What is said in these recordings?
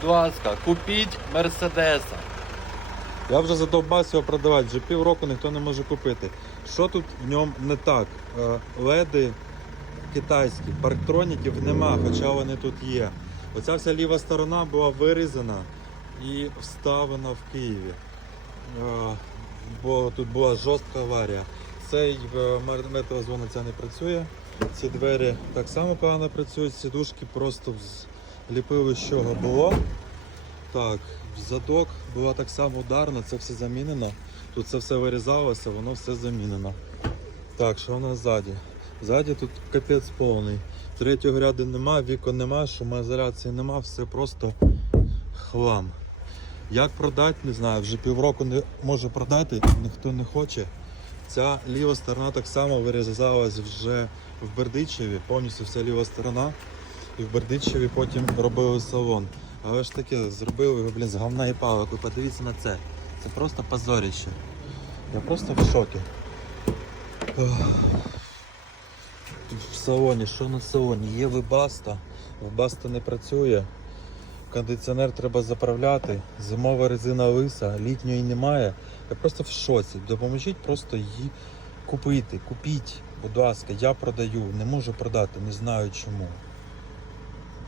Будь ласка, купіть Мерседеса. Я вже задовбався його продавати, вже півроку ніхто не може купити. Що тут в ньому не так? Е, Леди китайські, парктроніків нема, хоча вони тут є. Оця вся ліва сторона була вирізана і вставлена в Києві. Е, Бо тут була жорстка аварія. Цей е, ця не працює. Ці двері так само погано працюють, сідушки просто зліпили, з чого було. Так, задок була так само ударна, це все замінено. Тут це все вирізалося, воно все замінено. Так, що у нас ззаді? Ззаді тут капець повний. Третього ряду нема, вікон нема, шумоізоляції нема, все просто хлам. Як продати, не знаю, вже півроку не можу продати, ніхто не хоче. Ця ліва сторона так само вирізалась вже в Бердичеві, повністю вся ліва сторона. І в Бердичеві потім робили салон. Але ж таке, зробили його, блін, з говна і палок. Ви подивіться на це. Це просто позорище. Я просто в шокі. В салоні, що на салоні? Є вибаста. Вибаста не працює. Кондиціонер треба заправляти. Зимова резина лиса, літньої немає. Я просто в шоці. Допоможіть просто її купити. Купіть, будь ласка, я продаю, не можу продати, не знаю чому.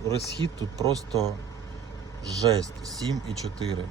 Розхід тут просто жесть. 7,4.